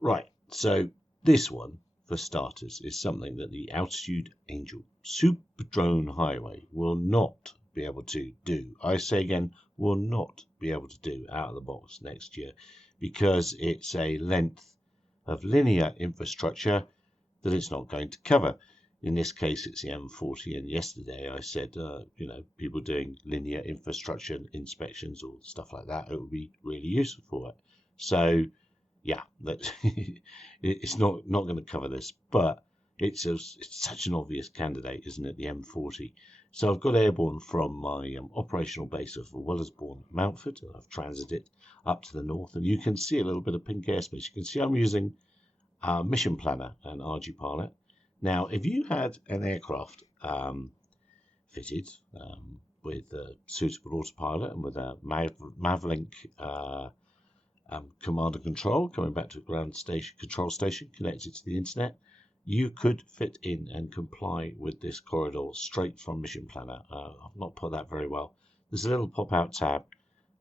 Right, so this one, for starters, is something that the Altitude Angel Super Drone Highway will not be able to do. I say again, will not be able to do out of the box next year because it's a length of linear infrastructure that it's not going to cover. In this case, it's the M40, and yesterday I said, people doing linear infrastructure inspections or stuff like that, it would be really useful for it. So, yeah, it's not going to cover this, but it's such an obvious candidate, isn't it, the M40? So I've got airborne from my operational base of Wellersbourne, Mountford, and I've transited up to the north, and you can see a little bit of pink airspace. You can see I'm using Mission Planner and RG-Pilot. Now, if you had an aircraft fitted with a suitable autopilot and with a Mavlink command and control coming back to a ground station control station connected to the internet, you could fit in and comply with this corridor straight from Mission Planner. I've not put that very well. There's a little pop-out tab,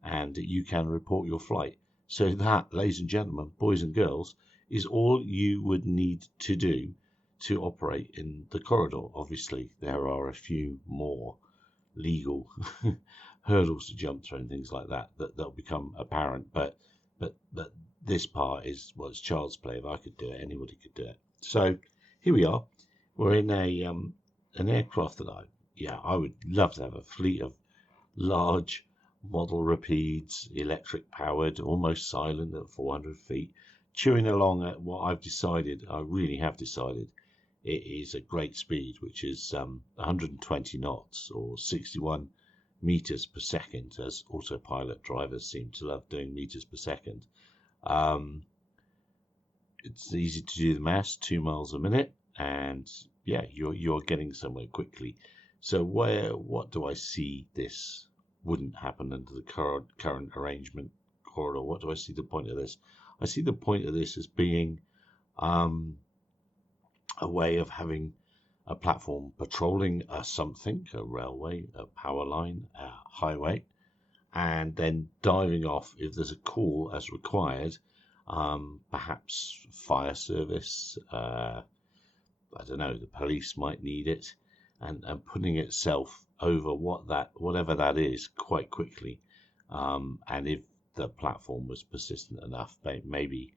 and you can report your flight. So that, ladies and gentlemen, boys and girls, is all you would need to do to operate in the corridor. Obviously, there are a few more legal hurdles to jump through and things like that that'll become apparent. But this part is, well, it's child's play. If I could do it, anybody could do it. So here we are. We're in an aircraft that I would love to have a fleet of large model Rapides, electric powered, almost silent at 400 feet, chewing along at what I really have decided, it is a great speed, which is 120 knots or 61 meters per second, as autopilot drivers seem to love doing meters per second. It's easy to do the maths, 2 miles a minute, and yeah, you're getting somewhere quickly. So what do I see this wouldn't happen under the current arrangement corridor? What do I see the point of this? I see the point of this as being a way of having a platform patrolling something, a railway, a power line, a highway, and then diving off if there's a call as required, perhaps fire service, I don't know, the police might need it, and putting itself over whatever that is quite quickly. And if the platform was persistent enough, maybe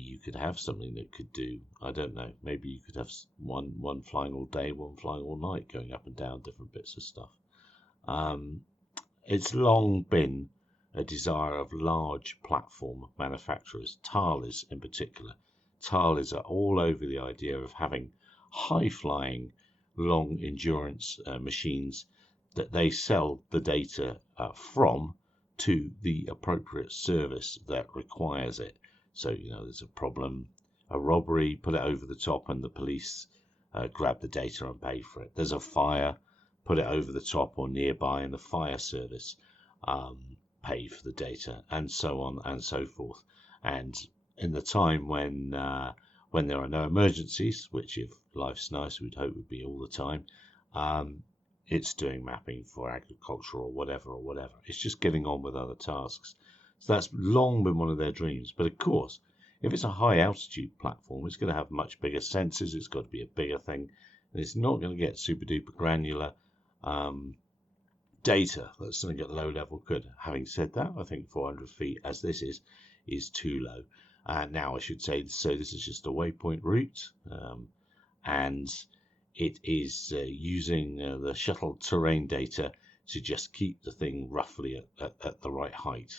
you could have something that could do, I don't know, maybe you could have one flying all day, one flying all night, going up and down different bits of stuff. It's long been a desire of large platform manufacturers, Thales in particular. Thales are all over the idea of having high-flying, long endurance machines that they sell the data from to the appropriate service that requires it. So, there's a problem, a robbery, put it over the top and the police grab the data and pay for it. There's a fire, put it over the top or nearby and the fire service pay for the data, and so on and so forth. And in the time when there are no emergencies, which if life's nice, we'd hope would be all the time, it's doing mapping for agriculture or whatever. It's just getting on with other tasks. So that's long been one of their dreams. But of course, if it's a high altitude platform, it's going to have much bigger sensors. It's got to be a bigger thing. And it's not going to get super duper granular data that's going to get low level good. Having said that, I think 400 feet as this is too low. Now I should say, so this is just a waypoint route. And it is using the shuttle terrain data to just keep the thing roughly at the right height.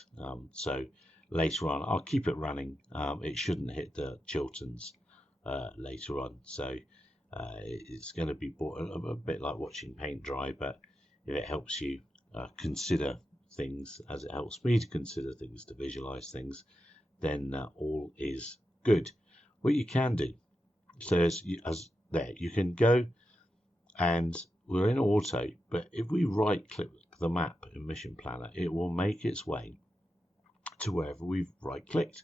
So later on, I'll keep it running. It shouldn't hit the Chilterns later on. So it's going to be a bit like watching paint dry, but if it helps you consider things, as it helps me to consider things, to visualize things, then all is good. What you can do, so as there, you can go, and we're in auto, but if we right click the map in Mission Planner, it will make its way to wherever we've right clicked.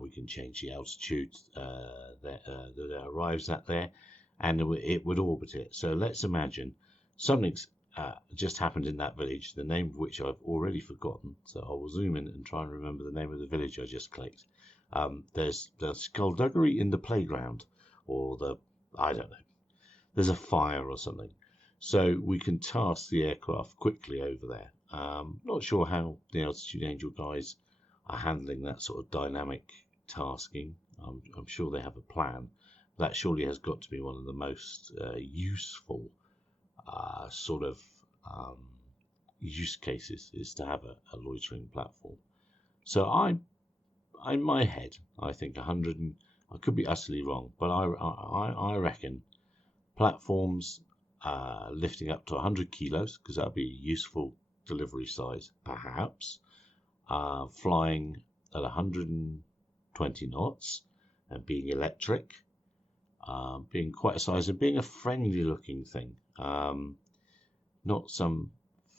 We can change the altitude that it arrives at there, and it would orbit it. So let's imagine something's just happened in that village, the name of which I've already forgotten. So I will zoom in and try and remember the name of the village I just clicked. There's skullduggery in the playground, or I don't know, there's a fire or something. So we can task the aircraft quickly over there. Not sure how the Altitude Angel guys are handling that sort of dynamic tasking. I'm sure they have a plan. That surely has got to be one of the most useful sort of use cases, is to have a loitering platform. So in my head, I think 100, and I could be utterly wrong, but I reckon platforms lifting up to 100 kilos, because that would be a useful delivery size, perhaps, flying at 120 knots and being electric, being quite a size, and being a friendly looking thing, not some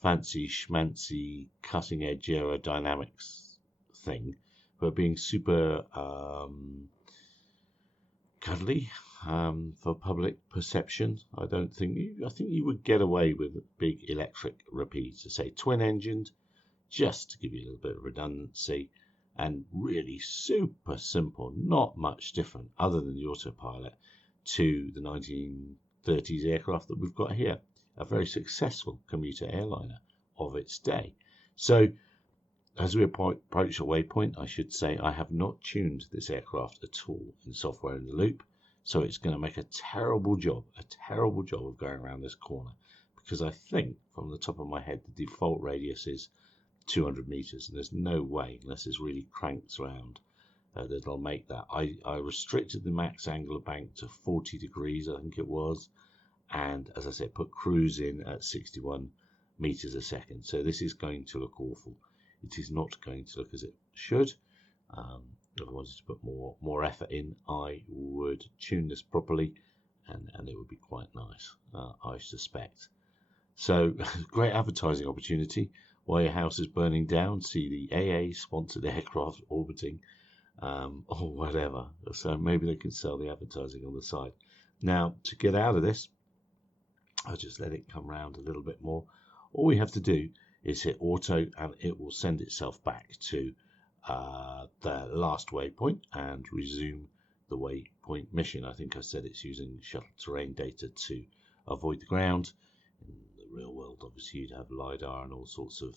fancy schmancy cutting edge aerodynamics thing, but being super cuddly for public perception. I think you would get away with big electric repeats, say twin engined, just to give you a little bit of redundancy, and really super simple, not much different other than the autopilot to the 1930s aircraft that we've got here, a very successful commuter airliner of its day. So as we approach a waypoint, I should say I have not tuned this aircraft at all in software in the loop, so it's going to make a terrible job of going around this corner, because I think from the top of my head the default radius is 200 meters, and there's no way, unless it really cranks around, that it'll make that. I restricted the max angle of bank to 40 degrees, I think it was, and as I said, put cruise in at 61 meters a second. So this is going to look awful. It is not going to look as it should. If I wanted to put more effort in, I would tune this properly, and it would be quite nice, I suspect. So great advertising opportunity while your house is burning down. See the AA sponsored aircraft orbiting, or whatever. So maybe they can sell the advertising on the side. Now, to get out of this, I'll just let it come round a little bit more. All we have to do is hit auto, and it will send itself back to the last waypoint and resume the waypoint mission. I think I said it's using shuttle terrain data to avoid the ground. In the real world, obviously, you'd have LiDAR and all sorts of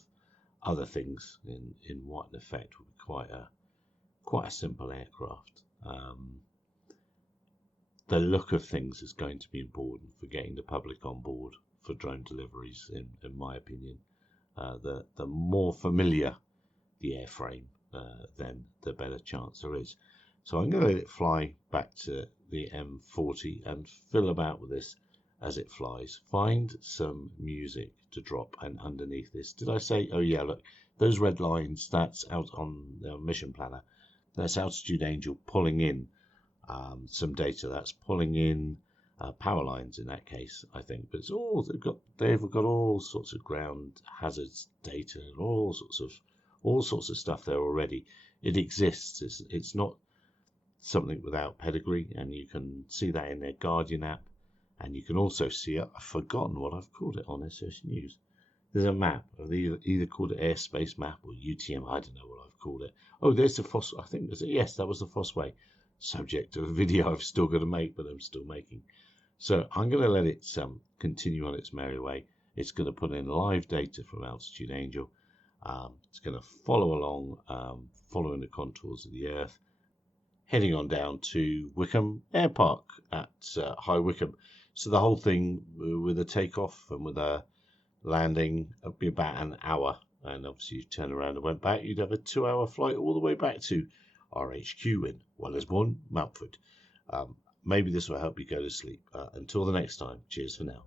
other things in what in effect would be quite a simple aircraft. The look of things is going to be important for getting the public on board for drone deliveries, in my opinion. The more familiar the airframe, then the better chance there is. So I'm going to let it fly back to the M40 and fill about with this as it flies. Find some music to drop, and underneath this, did I say, oh yeah, look, those red lines, that's out on the mission planner. That's Altitude Angel pulling in some data. That's pulling in power lines in that case, I think. But it's all they've got all sorts of ground hazards data and all sorts of stuff there already. It exists. It's not something without pedigree, and you can see that in their Guardian app, and you can also see it. I've forgotten what I've called it on SS News. There's a map. I've either called it Airspace Map or UTM. I don't know what I've called it. Oh, there's the Foss. I think yes, that was the Fossway. Subject to a video I've still got to make, but I'm still making. So I'm going to let it continue on its merry way. It's going to put in live data from Altitude Angel. It's going to follow along, following the contours of the Earth, heading on down to Wickham Air Park at High Wycombe. So the whole thing with a takeoff and with a landing would be about an hour. And obviously, if you turn around and went back, you'd have a 2-hour flight all the way back to RHQ in Wellersbourne, Mountford. Maybe this will help you go to sleep. Until the next time, cheers for now.